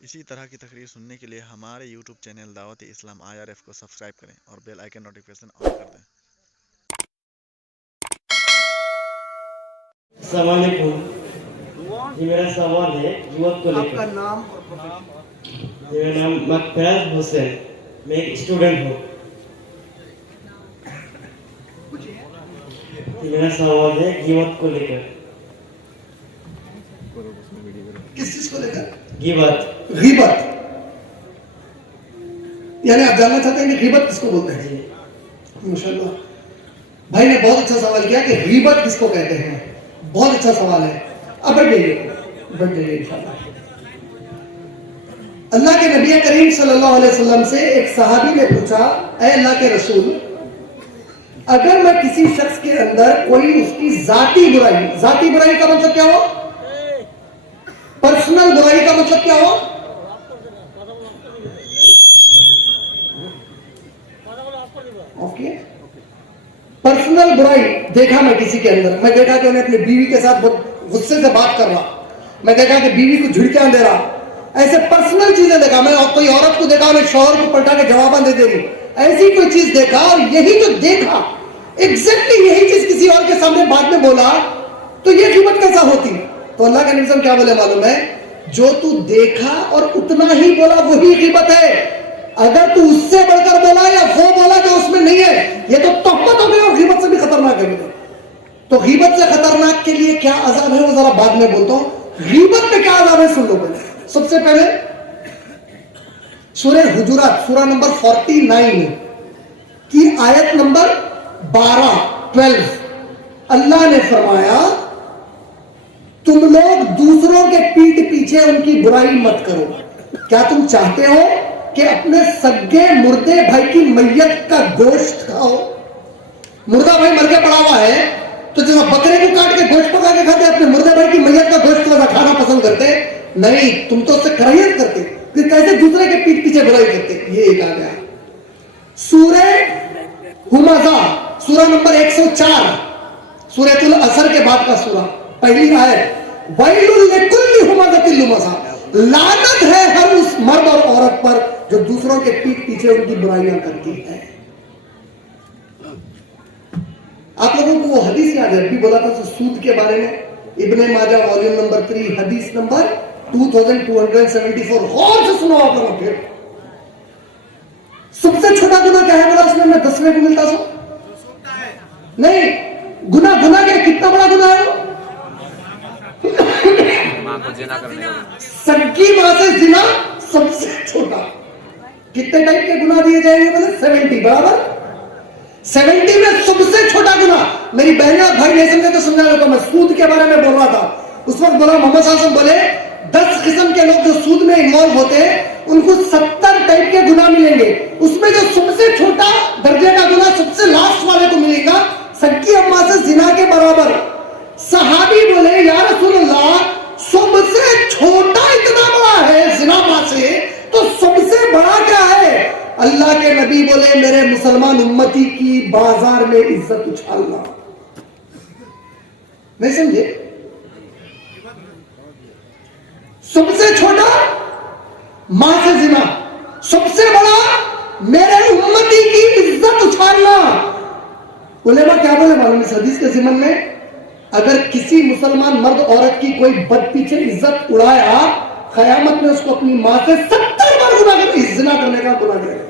اسی طرح کی تقریر سننے کے لیے ہمارے یوٹیوب چینل دعوت اسلام IRF کو سبسکرائب کریں اور بیل آئیکن نوٹیفیکیشن آن کر دیں۔ السلام علیکم جی، میرا سوال ہے یوتھ کو لے آپ کا کر۔ نام اور پروفیشن؟ میرا نام مقفیاض حسین، میں ایک اسٹوڈنٹ ہوں جی۔ میرا سوال ہے یوتھ کو لے کر۔ کس چیز کو لے کر؟ غیبت۔ غیبت، یعنی آپ جاننا چاہتے ہیں کہ غیبت کس کو بولتے ہیں؟ ماشاءاللہ بھائی نے بہت اچھا سوال کیا کہ غیبت کس کو کہتے ہیں۔ بہت اچھا سوال ہے۔ اب بیٹھ جائیے انشاءاللہ۔ اللہ کے نبی کریم صلی اللہ علیہ وسلم سے ایک صحابی نے پوچھا، اے اللہ کے رسول، اگر میں کسی شخص کے اندر کوئی اس کی ذاتی برائی کا مطلب کیا ہوا؟ پرسنل برائی کا مطلب کیا ہوا؟ پرسنل برائی دیکھا میں کسی کے اندر، میں دیکھا کہ انہیں اپنی بیوی کے ساتھ بہت غصے سے بات کر رہا، میں دیکھا کہ بیوی کو جھڑکیاں دے رہا، ایسے پرسنل چیزیں دیکھا، میں کوئی عورت کو دیکھا انہیں شوہر کو پلٹا کے جواباں دے رہی، ایسی کوئی چیز دیکھا، اور یہی جو دیکھا ایگزیکٹلی یہی چیز کسی اور کے سامنے بعد میں بولا، تو یہ غیبت کیسا ہوتی؟ تو اللہ کے نبی کیا بولے معلوم ہے؟ جو تو دیکھا اور اتنا ہی بولا وہی غیبت ہے۔ اگر تو اس سے بڑھ کر بولا یا وہ بولا جو اس میں نہیں ہے، یہ تو تہمت ہو گئی اور غیبت سے بھی خطرناک ہے۔ تو غیبت سے خطرناک کے لیے کیا عذاب ہے وہ ذرا بعد میں بولتا ہوں۔ غیبت پہ کیا عذاب ہے سن لو پہلے۔ سب سے پہلے سورہ حجرات سورہ نمبر 49 کی آیت نمبر 12 اللہ نے فرمایا، تم لوگ دوسروں کے پیٹھ پیچھے ان کی برائی مت کرو۔ کیا تم چاہتے ہو کہ اپنے سگے مردے بھائی کی میت کا گوشت کھاؤ؟ مردہ بھائی مر کے پڑا ہوا ہے تو جب بکرے کو کاٹ کے گوشت پکا کے کھاتے، اپنے مردے بھائی کی میت کا گوشت کھانا پسند کرتے؟ نہیں، تم تو اس سے کراہیت کرتے، پھر کیسے دوسرے کے پیٹھ پیچھے برائی کرتے؟ یہ ایک آ گیا۔ سورہ ہمزہ سورہ نمبر 104 سورۃ العصر کے بعد کا سورہ، پہلی آیت، وَيْلٌ لِكُلِّ ہُمَزَةٍ لُمَزَةٍ، لعنت ہے ہر اس مرد اور عورت پر جو دوسروں کے پیٹھ پیچھے ان کی برائیاں کرتی ہے۔ آپ لوگوں کو وہ حدیث یاد ہے، ابھی بولا تھا سود کے بارے میں، ابن ماجہ والیوم نمبر 3 حدیث نمبر 2274۔ غور سے سنو آپ لوگوں پھر۔ سب سے چھوٹا گناہ کیا ہے؟ بولا اس میں 10ویں کو ملتا سو نہیں، گناہ کے کتنا بڑا گناہ ہے؟ سگی ماں سے زنا سب سے چھوٹا۔ کتنے ٹائپ کے گناہ دیے جائیں گے؟ بولے 70، برابر 70 میں سب سے چھوٹا گناہ۔ میری بہن اور بھائی نہیں سمجھے تو سمجھا لیتا ہوں، میں سود کے بارے میں بول رہا تھا اس وقت، بولا محمد صلی اللہ علیہ وسلم بولے 10 قسم کے لوگ جو سود میں انوالو ہوتے ہیں ان کو 70 ٹائپ کے گناہ ملیں گے، اس میں جو سب سے چھوٹا درجے کا گناہ سب سے لاسٹ والے کو ملے گا، سگی اماں سے زنا کے برابر۔ صحابی بولے یا رسول اللہ، سب سے چھوٹا اتنا بڑا ہے زنا ماں سے، تو سب سے بڑا کیا ہے؟ اللہ کے نبی بولے میرے مسلمان امتی کی بازار میں عزت اچھالنا۔ نہیں سمجھے؟ سب سے چھوٹا ماں سے زنا، سب سے بڑا میرے امتی کی عزت اچھالنا۔ علماء کیا بولے معلوم اس حدیث کے ضمن میں؟ اگر کسی مسلمان مرد عورت کی کوئی بد پیچھے عزت اڑایا، قیامت میں اس کو اپنی ماں سے 70 بار زنا کرنے کا گناہ دے گا۔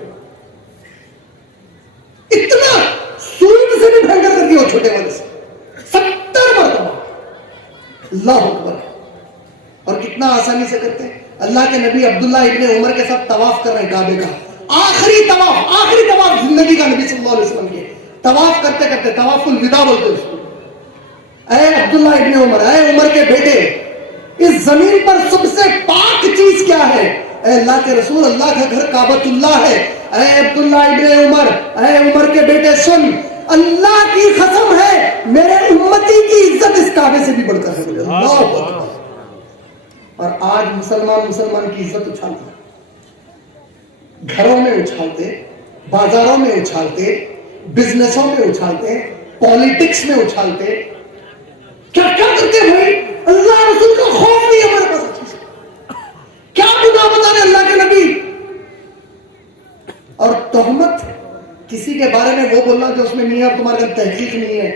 اتنا سود سے بھی بھینگر کر دیا چھوٹے والے سے 70 مرتبہ۔ اللہ اکبر۔ اور کتنا آسانی سے کرتے ہیں۔ اللہ کے نبی عبداللہ ابن عمر کے ساتھ طواف کر رہے ہیں کعبے کا، آخری طواف زندگی کا، نبی صلی اللہ علیہ وسلم کے طواف کرتے کرتے، طواف الوداع بولتے اس کو۔ اے عبداللہ ابن عمر، اے عمر کے بیٹے، اس زمین پر سب سے پاک چیز کیا ہے؟ اے اللہ کے رسول، اللہ کا گھر کعبۃ اللہ ہے۔ اے عبداللہ ابن عمر، اے عمر کے بیٹے سن، اللہ کی قسم ہے میرے امتی کی عزت اس کعبے سے بھی بڑھ کر ہے۔ اللہ اکبر۔ اور آج مسلمان کی عزت اچھالتے، گھروں میں اچھالتے، بازاروں میں اچھالتے، بزنسوں میں اچھالتے، پالیٹکس میں اچھالتے، کیا کرتے بھائی؟ اللہ رسول کا خوف نہیں ہمارے پاس، کیا گناہ کسی کے بارے میں وہ بولنا جو اس میں نہیں ہے اور تمہارے گھر تحقیق نہیں ہے.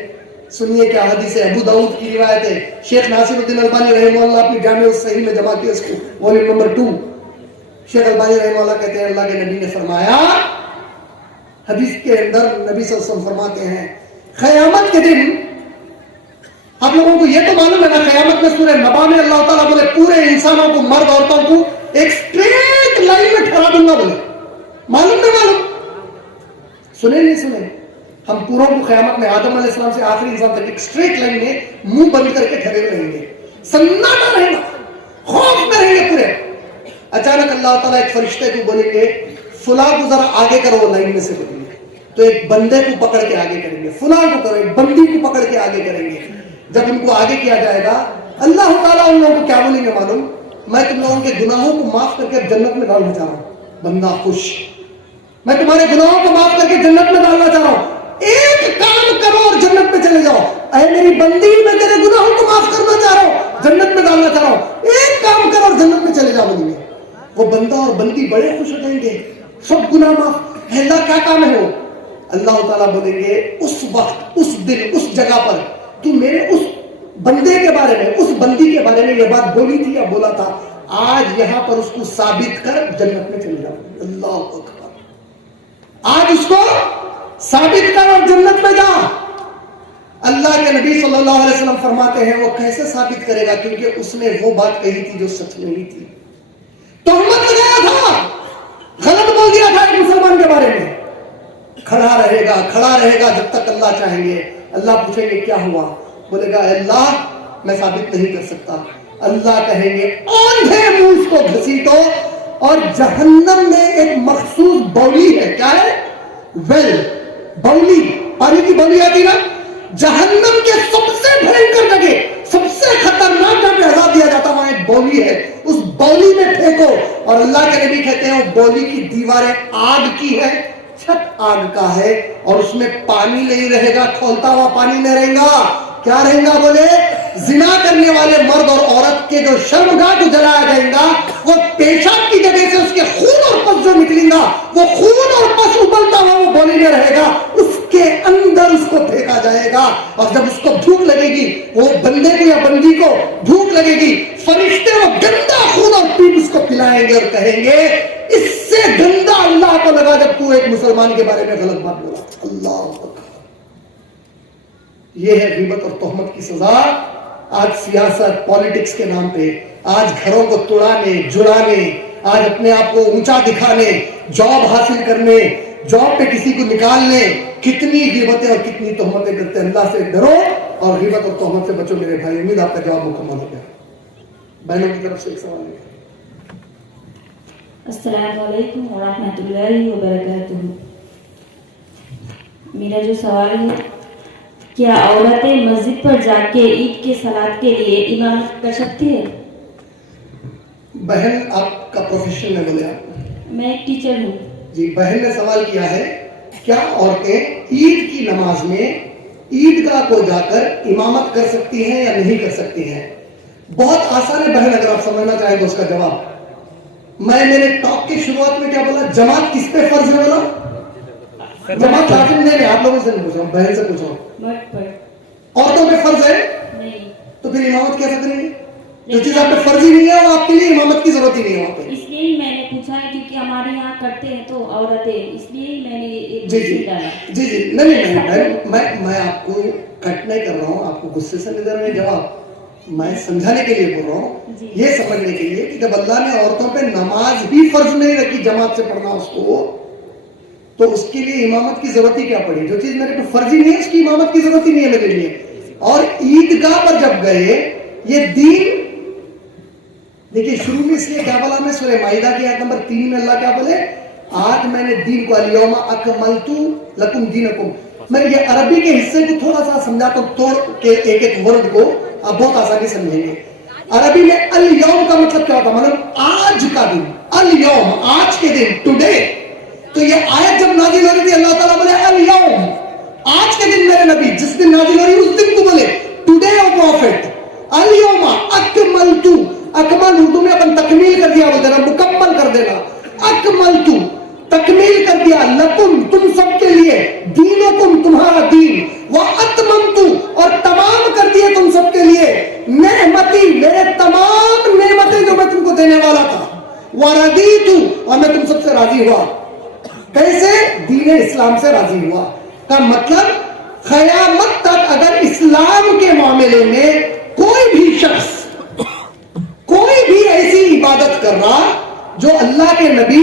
سنیے کیا حدیث ہے, ابو داؤد کی روایت ہے. شیخ ناصر الدین البانی رحمہ اللہ اپنی جامع الصحیح میں جمع کیا اس کو, والیوم نمبر 2. شیخ البانی رحمہ اللہ کہتے ہیں اللہ کے نبی نے فرمایا, حدیث کے اندر نبی صلی اللہ علیہ وسلم فرماتے ہیں قیامت کے دن, آپ لوگوں کو یہ تو معلوم ہے نا, قیامت میں سورہ نبا میں اللہ تعالیٰ بولے پورے انسانوں کو, مرد عورتوں کو ایک سٹریٹ لائن میں ٹھہرا دوں گا, بولے معلوم نہیں معلوم, سنے نہیں سنے, ہم پوروں کو قیامت میں آدم علیہ السلام سے آخری انسان تک ایک سٹریٹ لائن میں منہ بند کر کے ٹھہرے رہیں گے, سناٹا رہے گا, خوف میں رہیں گے پورے. اچانک اللہ تعالیٰ ایک فرشتے کو بولیں گے فلاں کو ذرا آگے کرو لائن میں سے بولیں گے, تو ایک بندے کو پکڑ کے آگے کریں گے, فلاں کو کرو, ایک بندی کو پکڑ کے آگے کریں گے. جب ان کو آگے کیا جائے گا اللہ تعالیٰ ان لوگوں کو کیا بولیں گے معلوم, میں تم لوگوں کے گناہوں کو معاف کر کے جنت میں ڈالنا چاہ رہا ہوں, بندہ خوش, میں تمہارے گناہوں کو معاف کر کے جنت میں ڈالنا چاہ رہا ہوں, ایک کام کرو اور جنت میں چلے جاؤ. اے میری بندی, میں تیرے گناہوں کو معاف کرنا چاہ رہا ہوں, جنت میں ڈالنا چاہ رہا ہوں, ایک کام کرو اور جنت میں چلے جاؤ بولیں گے. وہ بندہ اور بندی بڑے خوش ہو جائیں گے, سب گناہ معاف. اللہ کیا کام ہے وہ, اللہ تعالیٰ بولیں گے اس وقت, اس دن, اس جگہ پر تو میرے اس بندے کے بارے میں, اس بندی کے بارے میں یہ بات بولی تھی یا بولا تھا, آج یہاں پر اس کو ثابت کر جنت میں چلے جاؤ. اللہ اکبر, آج اس کو ثابت کر اور جنت میں جا. اللہ کے نبی صلی اللہ علیہ وسلم فرماتے ہیں وہ کیسے ثابت کرے گا, کیونکہ اس نے وہ بات کہی تھی جو سچ نہیں تھی, تہمت لگایا تھا, غلط بول دیا تھا ایک مسلمان کے بارے میں. کھڑا رہے گا جب تک اللہ چاہیں گے. اللہ پوچھیں گے کیا ہوا, بولے گا اللہ میں ثابت نہیں کر سکتا. اللہ کہیں گے آندھے منہ اس کو گھسیٹو, اور جہنم میں ایک مخصوص باؤلی ہے, کیا ہے, ویل, باؤلی, پانی کی باؤلی آتی نا, جہنم کے سب سے بھینکر جگہ, سب سے خطرناک جگہ پہ عذاب دیا جاتا, وہاں ایک باؤلی ہے, اس باؤلی میں پھینکو. اور اللہ کے نبی کہتے ہیں وہ باؤلی کی دیواریں آگ کی ہے, چھت آگ کا ہے, اور اس میں پانی نہیں رہے گا, کھولتا ہوا پانی نہیں رہے گا. کیا رہے گا, بولے زنا کرنے والے مرد اور عورت کے جو شرمگاہ کو جلایا جائے گا, وہ پیشاب کی جگہ سے اس کے خون اور پس جو نکلیں گا, وہ خون اور پس ابلتا ہوا وہ باؤلی میں رہے گا, اس کے اندر اس کو پھینکا جائے گا. اور جب اس کو بھوک لگے گی, وہ بندے کو یا بندی کو بھوک لگے گی, فرشتے وہ گندا خون اور پیپ اس کو پلائیں گے اور کہیں گے اس سے گندا اللہ کو لگا جب تو ایک مسلمان کے بارے میں غلط بات بولا. اللہ اکبر. یہ ہے غیبت اور تہمت کی سزا. آج سیاست, پالیٹکس کے نام پہ, آج گھروں کو توڑانے, جڑانے, آج اپنے آپ کو اونچا دکھانے, جاب حاصل کرنے, جاب پہ کسی کو نکالنے, کتنی غیبتیں اور کتنی تہمتیں کرتے ہیں. اللہ سے ڈرو اور غیبت اور تہمت سے بچو میرے بھائی. امید آپ کا جواب مکمل ہو گیا. بہنوں کی طرف سے ایک سوال ہے. السلام علیکم ورحمۃ اللہ وبرکاتہ. میرا جو سوال ہے, کیا عورتیں مسجد پر جا کے عید کے صلاۃ کے لیے امامت کر سکتی ہیں؟ بہن آپ کا پروفیشن میں بولے آپ؟ میں ایک ٹیچر ہوں. جی, بہن نے سوال کیا ہے کیا عورتیں عید کی نماز میں عیدگاہ کو جا کر امامت کر سکتی ہیں یا نہیں کر سکتی ہیں. بہت آسان ہے بہن, اگر آپ سمجھنا چاہیں تو اس کا جواب. میں میرے ٹاک کی شروعات میں کیا بولا, جماعت کس پہ فرض ہے بولا, جماعت لازم نہیں ہے. آپ لوگوں سے نہیں پوچھ رہا ہوں, بہن سے پوچھ رہا ہوں. عورتوں پہ فرض ہے نہیں, تو پھر امامت کیسے کریں گے؟ جو چیز آپ پہ فرض ہی نہیں ہے وہ آپ کے لیے امامت کی ضرورت ہی نہیں ہے وہاں پہ. اس لیے ہی میں نے پوچھا ہے کیونکہ ہمارے یہاں کرتے ہیں تو عورتیں, اس لیے ہی میں نے ایک ڈالا. جی نہیں, میں آپ کو کٹ نہیں کر رہا ہوں, آپ کو غصے سے نہیں دے رہا ہوں جواب, میں سمجھانے کے لیے بول رہا ہوں, یہ سمجھنے کے لیے کہ جب اللہ نے عورتوں پہ نماز بھی فرض نہیں رکھی جماعت سے پڑھنا اس کو, تو اس کے لیے امامت کی ضرورت ہی کیا پڑی. جو چیز میرے پہ فرض ہی نہیں ہے اس کی امامت کی ضرورت ہی نہیں ہے میرے لیے. اور عیدگاہ پر جب گئے, یہ دین دیکھیے شروع میں اس لیے کیا بولا, میں سورہ مائدہ کی آیت نمبر 3 میں اللہ کیا بولے, آج میں نے دین کو الیوم اکملت لکم دینکم. میں یہ عربی کے حصے کو تھوڑا سا سمجھاتا ہوں, توڑ کے ایک ایک ورڈ کو آپ بہت آسانی سمجھیں گے. عربی میں الیوم کا مطلب کیا ہوتا ہے, مطلب آج کا دن, الیوم آج کے دن, ٹوڈے. تو یہ آیت جب نازل ہو رہی تھی اللہ تعالیٰ بولے الیوم آج کے دن میرے نبی, جس دن نازل ہو رہی اس دن کو بولے ٹوڈے او پروفٹ. الیوم اکملت, اکمل اردو میں اپن تکمیل کر دیا بولتے نا, مکمل کر دینا. اکملت تکمیل کر دیا, لکم تم سب کے لیے, دینے والا تھا, وَرَضِيتُ, اور میں تم سب سے راضی ہوا. کیسے؟ دین اسلام سے راضی ہوا. کا مطلب قیامت تک اگر اسلام کے معاملے میں کوئی بھی شخص کوئی بھی ایسی عبادت کر رہا جو اللہ کے نبی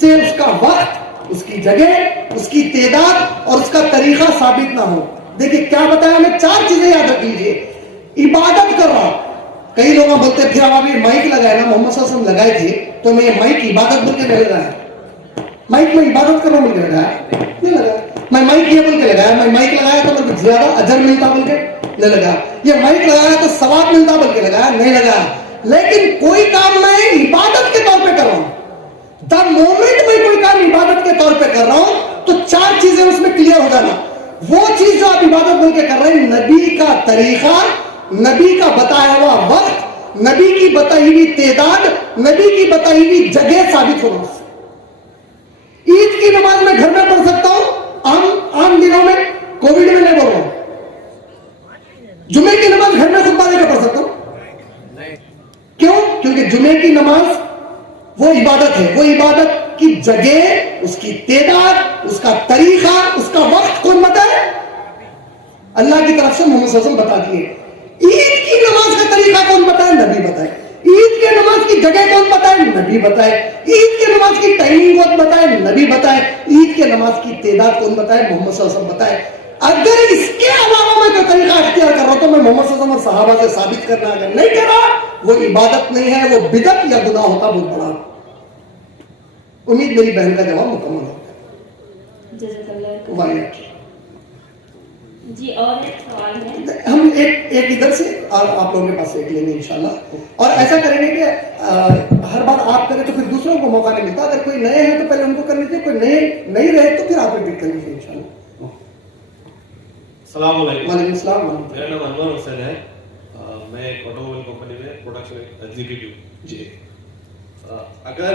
سے اس کا وقت, اس کی جگہ, اس کی تعداد اور اس کا طریقہ ثابت نہ ہو. دیکھیں کیا بتایا ہمیں, 4 چیزیں یاد رکھ لیجئے. عبادت کر رہا, کئی لوگ بولتے پھر اب ابھی مائک لگائے نا, محمد صلی اللہ علیہ وسلم لگائے تھے تو میں یہ مائک عبادت بول کے نہیں لگایا. مائک میں عبادت کرنا بول کے لگایا نہیں لگایا. میں مائک یہ بول کے لگایا, میں مائک لگایا تو میرے کو زیادہ اجر ملتا بول کے نہیں لگایا. یہ مائک لگایا تو ثواب ملتا بول کے لگایا نہیں لگایا. لیکن کوئی کام میں عبادت کے طور پہ کر رہا ہوں, دا مومنٹ میں کوئی کام عبادت کے طور پہ کر رہا ہوں تو 4 چیزیں اس میں کلیئر ہو جانا. وہ چیز جو آپ عبادت بول کے کر رہے ہیں, نبی کا طریقہ, نبی کا بتایا ہوا وقت, نبی کی بتائی ہوئی تعداد, نبی کی بتائی ہوئی جگہ ثابت ہونا. عید کی نماز میں گھر میں پڑھ سکتا ہوں عام دنوں میں, کووڈ میں نہیں بول رہا ہوں. جمعے کی نماز گھر میں خطبہ دے کے پڑھ سکتا ہوں. کیوں؟ کیونکہ جمعے کی نماز وہ عبادت ہے. وہ عبادت کی جگہ, اس کی تعداد, اس کا طریقہ, اس کا وقت کون بتائے؟ اللہ کی طرف سے محمد صلی اللہ علیہ وسلم بتا دیے. عید کی نماز کا طریقہ کون بتائے؟ نبی بتائے. عید کے نماز کی جگہ کون بتائے؟ نبی بتائے. عید کے نماز کی ٹائمنگ کون بتائے؟ نبی بتائے. عید کے نماز کی تعداد کون بتائے؟ محمد صلی اللہ علیہ وسلم بتائے. اگر اس کے علاوہ میں کوئی طریقہ اختیار کر رہا ہوں تو میں محمد صلی اللہ علیہ وسلم اور صحابہ سے ثابت کرنا اگر نہیں کر رہا, وہ عبادت نہیں ہے, وہ بدعت یا گناہ ہوتا بہت بڑا. امید میری بہن کا جواب مکمل ہوگا. جزاک اللہ. جی اور ایک سوال ہے, ہم ایک ادھر سے اور آپ لوگوں کے پاس ایک لیں گے انشاءاللہ, اور ایسا کریں گے کہ ہر بار آپ کریں تو پھر دوسروں کو موقع نہیں ملتا. اگر کوئی نئے ہیں تو پہلے ان کو کر لیجیے, کوئی نئے نہیں رہے تو پھر آپ ریپیٹ کر لیجیے انشاءاللہ. السلام علیکم. وعلیکم السلام. میرا نام انور حسین ہے, میں ایک آٹو موبائل کمپنی میں پروڈکشن ایگزیکٹو. جی, اگر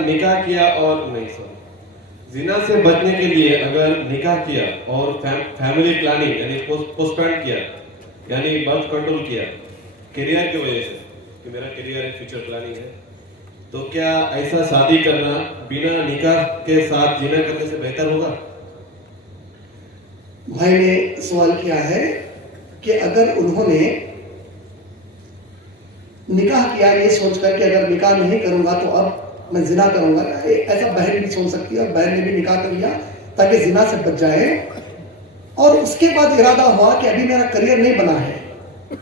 نکاح کیا اور نہیں زنا سے بچنے کے لیے اگر نکاح کیا اور فیملی پلاننگ یعنی پوسٹپون کیا, یعنی برتھ کنٹرول کیا کیریئر کی وجہ سے کہ میرا کیریئر ہے, فیوچر پلاننگ ہے, تو کیا ایسا شادی کرنا بنا نکاح کے ساتھ زنا کرنے سے بہتر ہوگا؟ بھائی نے سوال کیا ہے کہ اگر انہوں نے نکاح کیا یہ سوچ کر کہ اگر نکاح نہیں کروں گا تو اب میں زنا کروں گا, ایسا بہن بھی سوچ سکتی ہے, اور بہن نے بھی نکاح کر لیا تاکہ زنا سے بچ جائے, اور اس کے بعد ارادہ ہوا کہ ابھی میرا کریئر نہیں بنا ہے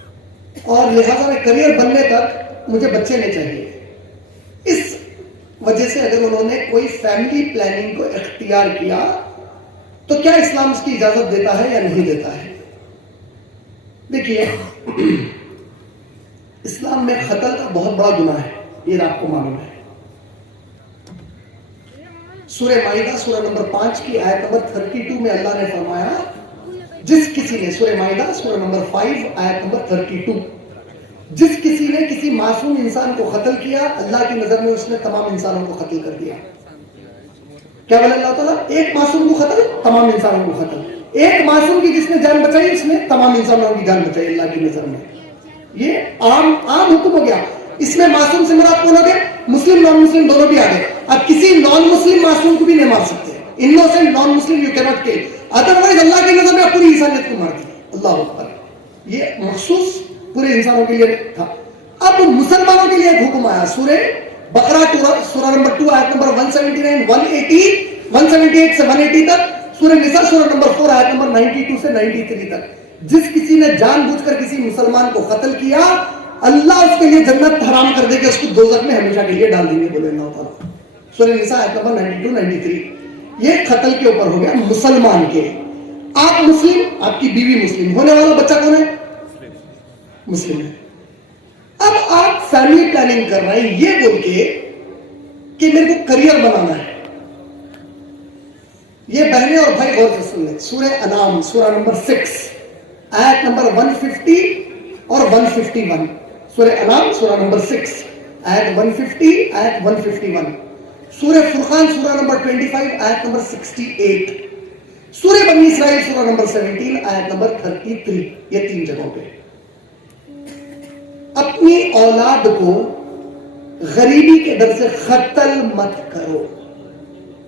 اور لہذا میں کریئر بننے تک مجھے بچے نہیں چاہیے. اس وجہ سے اگر انہوں نے کوئی فیملی پلاننگ کو اختیار کیا تو کیا اسلام اس کی اجازت دیتا ہے یا نہیں دیتا ہے؟ دیکھیے, اسلام میں قتل کا بہت بڑا گناہ ہے, یہ آپ کو معلوم ہے. سورہ مائدہ سورہ نمبر 5 کی آیت نمبر 32 میں اللہ نے فرمایا, جس کسی نے, سورہ مائدہ سورہ نمبر 5 آیت نمبر 32, جس کسی نے کسی معصوم انسان کو قتل کیا, اللہ کی نظر میں اس نے تمام انسانوں کو قتل کر دیا. کیا بولے اللہ تعالیٰ؟ ایک معصوم کو قتل, تمام انسانوں کو قتل. ایک معصوم کی جس نے جان بچائی اس نے تمام انسانوں کی جان بچائی اللہ کی نظر میں. یہ عام حکم ہو گیا. اس میں معصوم سے مراد کون ہو گئے؟ مسلم نان مسلم دونوں بھی آ گئے. اب کسی نان مسلم معصوم کو بھی نہیں مار سکتے. Innocent naan Muslim you can't کل, ادروائز اللہ کی نظر میں آپ پوری انسانیت کو مار دی. اللہ اکبر. یہ مخصوص پورے انسانوں کے لیے تھا. اب مسلمانوں کے لیے ایک حکم آیا, سورہ بقرہ سورہ نمبر 2 آیت نمبر 179 180 178 سے 180 تک, سورہ نساء سورہ نمبر 4 آیت نمبر 92 سے 93 تک. جس کسی نے جان بوجھ کر کسی مسلمان کو قتل کیا, اللہ اس کے لیے جنت حرام کر دے کہ اس کو دوزخ میں ہمیشہ کے لیے ڈال دیں گے, بولے اللہ تعالیٰ. سورہ نساء آیت نمبر 92 93. یہ قتل کے اوپر ہو گیا مسلمان کے. آپ مسلم, آپ کی بیوی مسلم, ہونے والا بچہ کون ہے؟ مسلم ہے. اب آپ فیملی پلاننگ کر رہے ہیں یہ بول کے کہ میرے کو کریئر بنانا ہے. یہ بہنیں اور بھائی غور سے سن لیں, سورہ انعام سورہ نمبر 6 آیت نمبر 150 اور 151. سورہ انعام سورہ نمبر 6 آیت 150 آیت 151. سورہ فرقان سورہ نمبر 25 آیت نمبر 68. سورہ بنی اسرائیل سورہ نمبر 17 آیت نمبر 33. یہ 3 جگہوں پہ اپنی اولاد کو غریبی کے ڈر سے قتل مت کرو.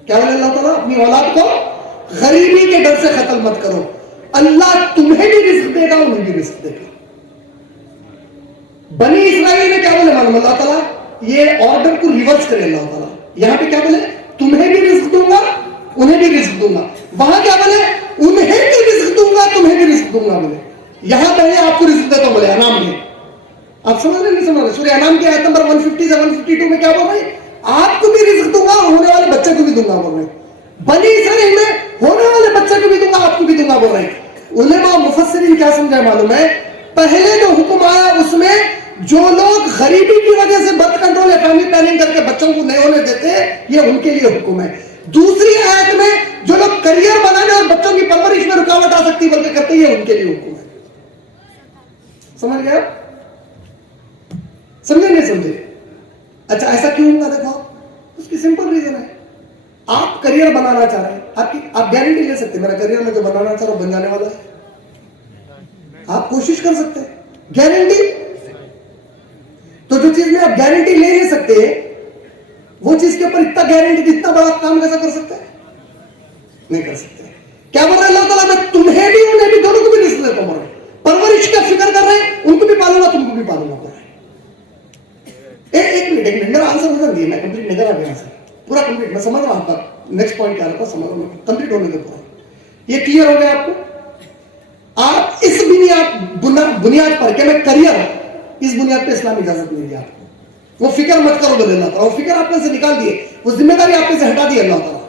کیا بولے اللہ تعالیٰ؟ اپنی اولاد کو غریبی کے ڈر سے قتل مت کرو. اللہ تمہیں بھی رزق دے گا, انہیں بھی رزق دے گا. بنی اسرائیل نے کیا بولے معلوم اللہ تعالیٰ؟ یہ آرڈر کو ریورس کرے اللہ تعالیٰ. یہاں پہ کیا بولے؟ تمہیں بھی رزق دوں گا, انہیں بھی رزق دوں گا. وہاں کیا بولے؟ انہیں بھی رزق دوں گا, تمہیں بھی رزق دوں گا. بولے یہاں پہلے آپ کو رزق دیتا ہوں, بولے انعام میں. آپ سمجھ رہے نہیں سمجھ رہے؟ سورہ انعام کی آیت نمبر 150 سے 152 میں کیا بول رہے ہیں؟ آپ کو بھی رزق دوں گا اور ہونے والے بچے کو بھی دوں گا بول رہے ہیں. بنی اسرائیل میں ہونے والے بچے کو بھی دوں گا, آپ کو بھی دوں گا بول رہے ہیں. علماء مفسرین کیا سمجھا معلوم ہے؟ پہلے جو حکم آیا اس میں جو لوگ غریبی کی وجہ سے برتھ کنٹرول یا فیملی پلاننگ کر کے بچوں کو نہیں ہونے دیتے, یہ ان کے لیے حکم ہے. دوسری آیت میں جو لوگ کریئر بنانے اور بچوں کی پرورش میں رکاوٹ آ سکتی بلکہ کرتے, یہ ان کے لیے حکم ہے. سمجھ گئے آپ؟ سمجھے نہیں سمجھے؟ اچھا ایسا کیوں ہوگا؟ دیکھو اس کی سمپل ریزن ہے. آپ کریئر بنانا چاہ رہے ہیں, آپ گارنٹی لے سکتے ہیں میرا کریئر میں جو بنانا چاہ رہا ہوں بن جانے والا ہے. آپ کوشش کر سکتے ہیں, گارنٹی. تو جو چیز میں آپ گارنٹی لے نہیں سکتے, وہ چیز کے اوپر اتنا گارنٹی اتنا بڑا کام کیسا کر سکتے ہیں؟ نہیں کر سکتے. کیا بول رہے اللہ تعالیٰ؟ میں تمہیں بھی انہیں بھی دونوں کو بھی رزق دیتا ہوں. پرورش کا فکر کر رہے ہیں, ان کو بھی پالوں گا, تم کو بھی پالوں گا. ایک منٹ میرا آنسر مجھے دیے, میں کمپلیٹ نہیں کرا گیا سر, پورا کمپلیٹ. میں سمجھ رہا ہوں آپ کا نیکسٹ پوائنٹ کیا رہتا, سمجھ رہا ہوں, کمپلیٹ ہونے دے پورا. یہ کلیئر ہو گیا آپ کو؟ آپ اس بنیاد پر کہ میں کریئر ہوں, اس بنیاد پہ اسلام اجازت نہیں دیا آپ کو. وہ فکر مت کرو بولے اللہ تعالیٰ, وہ فکر آپ نے سے نکال دیے, وہ ذمہ داری آپ نے سے ہٹا دی اللہ تعالیٰ.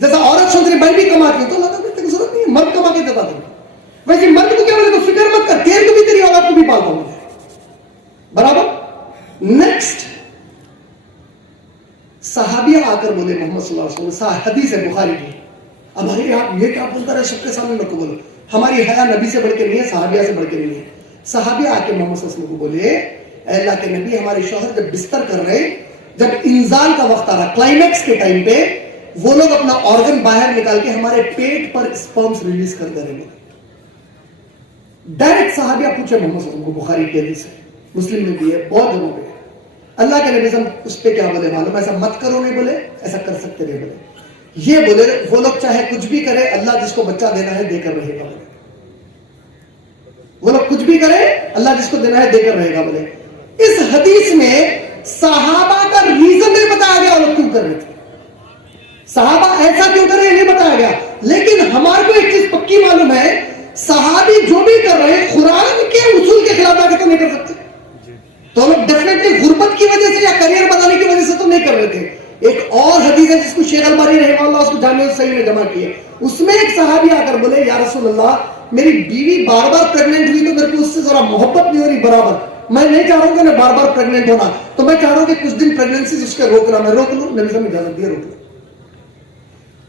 جیسا عورت سوچ رہی بھائی بھی کماتی ہو تو اللہ تعالیٰ کی ضرورت نہیں ہے, مرد کما کے دیتا تھا. ویسے مرد کو کیا بولے تو فکر مت کر, تیرے کو بھی تیری اولاد کو بھی پالتا ہوں برابر. نیکسٹ صحابیہ آ کر بولے محمد صلی اللہ علیہ وسلم, حدیث ہے بخاری کی. اب بھائی آپ یہ کیا بولتا رہے سب کے سامنے, نہ کو بولو. ہماری حیا نبی سے بڑھ کے نہیں ہے, صحابیہ سے بڑھ کے نہیں ہے. صحابیہ آ کے محمد صلی اللہ علیہ وسلم کو بولے, اے اللہ کے نبی, ہمارے شوہر جب بستر کر رہے, جب انزال کا وقت آ رہا, کلائمیکس کے ٹائم پہ, وہ لوگ اپنا آرگن باہر نکال کے ہمارے پیٹ پر سپرمز ریلیز کر دے رہے ہیں. ڈائریکٹ صحابیہ پوچھے محمد صلی اللہ علیہ وسلم کو, بخاری کی حدیث ہے, مسلم میں بھی ہے, بہت جگہوں پہ. اللہ کے نبی صلی اللہ علیہ وسلم اس پہ کیا بولے معلوم؟ ایسا مت کرو نہیں بولے, ایسا کر سکتے نہیں بولے. یہ بولے وہ لوگ چاہے کچھ بھی کرے, اللہ جس کو بچہ دینا ہے دے کر رہے گا بولے. وہ لوگ کچھ بھی کرے, اللہ جس کو دینا ہے دے کر رہے گا بولے. اس حدیث میں صحابہ کا ریزن نہیں بتایا گیا وہ لوگ کیوں کر رہے تھے, صحابہ ایسا کیوں کر رہے نہیں بتایا گیا. لیکن ہمارے کو ایک چیز پکی معلوم ہے, صحابی جو بھی کر رہے قرآن کے اصول کے خلاف آ کے تو نہیں کر سکتے. تو لوگ ڈیفینیٹلی غربت کی وجہ سے یا کریئر بنانے کی وجہ سے تو نہیں کر رہے تھے. ایک اور حدیث ہے جس کو شیخ البانی رحمہ اللہ اس کو جامع الصحیح میں جمع کی ہے, اس میں ایک صحابی آ کر بولے, یا رسول اللہ, میری بیوی بار بار پریگننٹ ہوئی تو میرے کو اس سے ذرا محبت نہیں ہو رہی برابر, میں نہیں چاہ رہا ہوں کہ میں بار بار پریگننٹ ہونا, تو میں چاہ رہا ہوں کہ کچھ دن پریگننسی اس کے روکنا, میں روک لوں. نبی صلی اللہ علیہ وسلم اجازت دیے, روک لوں.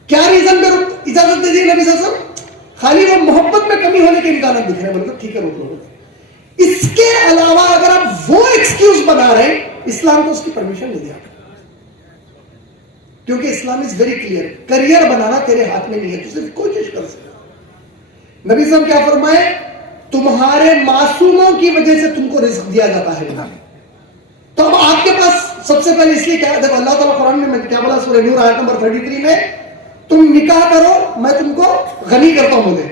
کیا ریزن پہ اجازت دے دی نبی صلی اللہ علیہ وسلم؟ خالی وہ محبت میں کمی ہونے کے امکانات دکھ رہے ہیں, بلکہ ٹھیک ہے روک لو. اس کے علاوہ اگر آپ وہ ایکسکیوز بنا رہے ہیں, اسلام کو اس کی پرمیشن نہیں دیا, کیونکہ اسلام از ویری کلیئر, کریئر بنانا تیرے ہاتھ میں نہیں ہے, تو صرف کوشش کر سکتا. نبی صلی اللہ علیہ وسلم کیا فرمائے, تمہارے معصوموں کی وجہ سے تم کو رزق دیا جاتا ہے. تو اب آپ کے پاس سب سے پہلے اس لیے کیا, دیکھو اللہ تعالیٰ قرآن میں کیا بولا, سورہ نور آیت نمبر 33 میں, تم نکاح کرو میں تم کو غنی کرتا ہوں بولے.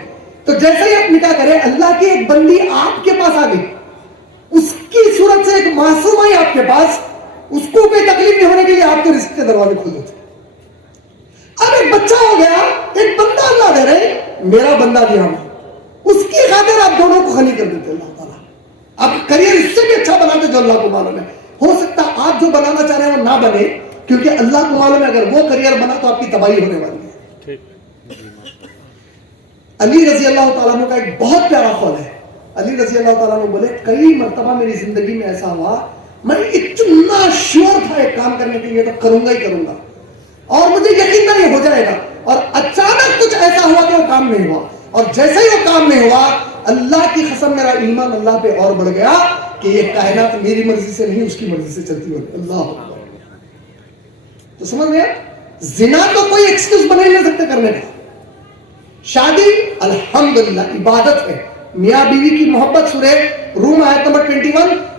تو جیسے ہی آپ نکاح کرے, اللہ کی ایک بندی آپ کے پاس آ گئی, اس کی صورت سے ایک معصوم آئی آپ کے پاس, اس کو کوئی تکلیف نہیں ہونے کے لیے آپ کے رزق کے دروازے کھول دیتے. اب ایک بچہ ہو گیا, ایک بندہ اللہ دے رہے, میرا بندہ دیا ہوں, اس کی خاطر آپ دونوں کو غنی کر دیتے اللہ تعالیٰ. آپ کریئر اس سے بھی اچھا بناتے جو اللہ کو معلوم ہے. ہو سکتا آپ جو بنانا چاہ رہے ہیں وہ نہ بنے, کیونکہ اللہ کو معلوم ہے اگر وہ کریئر بنا تو آپ کی تباہی ہونے والی ہے. علی رضی اللہ تعالیٰ عنہ کا ایک بہت پیارا قول ہے. علی رضی اللہ تعالیٰ عنہ بولے, کئی مرتبہ میری زندگی میں ایسا ہوا, میں اتنا شیور تھا ایک کام کرنے کے لیے تو کروں گا ہی کروں گا, اور مجھے یقین تھا یہ ہو جائے گا, اور اچانک کچھ ایسا ہوا کہ وہ کام نہیں ہوا, اور جیسے ہی وہ کام نہیں ہوا, اللہ کی قسم میرا ایمان اللہ پہ اور بڑھ گیا کہ یہ کائنات میری مرضی سے نہیں اس کی مرضی سے چلتی ہوئی. اللہ تو سمجھ گیا, زنا تو کوئی ایکسکیوز بنا ہی نہیں سکتے کرنے کا. شادی الحمدللہ عبادت ہے, میاں بیوی کی محبت. سورہ روم آیت نمبر 21,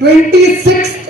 26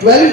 12,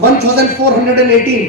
1418,